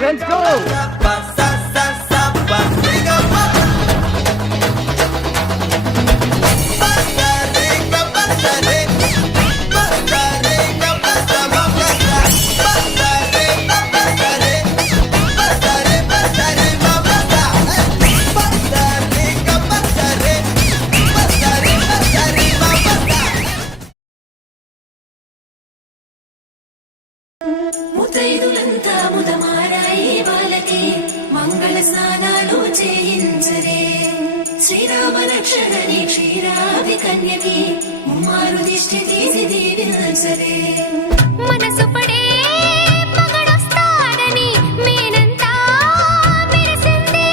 Let's go! ముతైదులంతా ముదమారాయి వాళ్ళకి మంగళ స్నానాలు చేయించరే శ్రీరామ రక్షణని క్షీరావి కన్యకి ముమ్మారు దిష్టి తీసి దీవించరే మనసు పడే మగడొస్తాడని మేనంతా మెరిసింది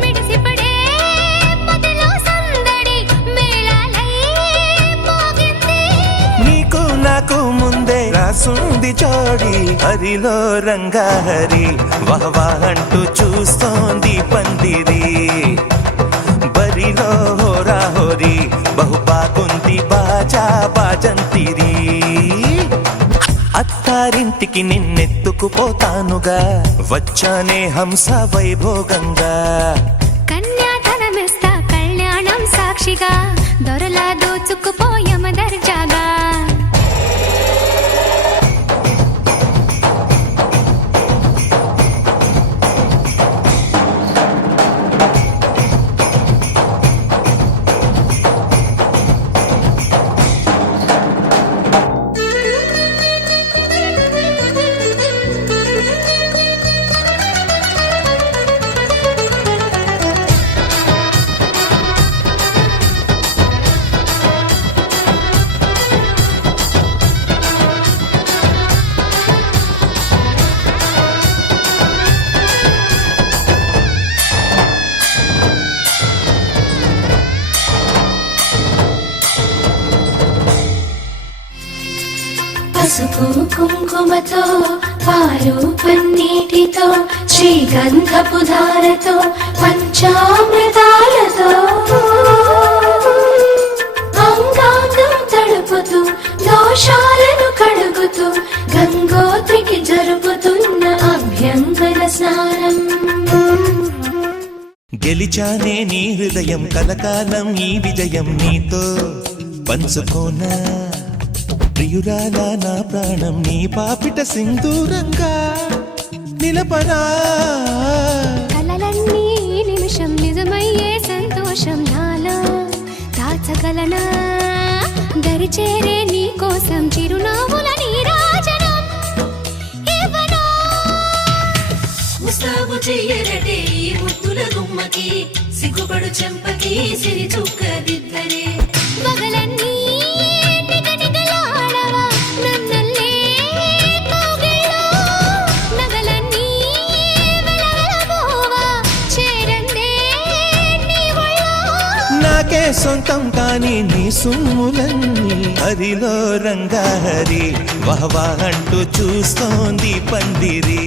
మిడిసి పడే మదిలో సందడి మేళాలై మోగింది నీకు నాకు ముందే రాసుంది జోడి హరిలో రంగాహరి వహవా అంటూ చూస్తోంది పందిరి బరిలో హోరా హోరి బహు బాగుంది బాజా బాజంతిరి అత్తారింటికి నిన్నెత్తుకుపోతానుగా వచ్చానే హంస వైభోగంగా కన్యాధనమిస్తా కళ్యాణం సాక్షిగా దొరలా దోచుకుపోయమ దర్జాగా పసుపు కుంకుమతో పాలు పన్నీటితో శ్రీగంధపు ధారతో పంచామృతాలతో అంగాంగం తడుపుతూ దోషాలను కడుగుతూ గంగోత్రికి జరుపుతున్న అభ్యంగన స్నానం గెలిచానే నీ హృదయం కలకాలం ఈ విజయం నీతో పంచుకోనా ప్రియురాలా నా ప్రాణం నీ పాపిట సింధూరంగా నిలపనా కలలన్నీ నిమిషం నిజమయ్యే సంతోషం నాలో దాచగలనా దరిచేరే నీ కోసం చిరునవ్వుల నీరాజనం ఇవ్వనా ముస్తాబు చెయ్యరటే ఈ ముద్దుల గుమ్మకి సిగ్గుపడు చెంపకి సిరి చుక్కదిద్దరే మగలన్నీ నాకే సొంతం కాని నీ సుమ్ములన్నీ హరిలో రంగాహరి వహవా అంటూ చూస్తోంది పందిరి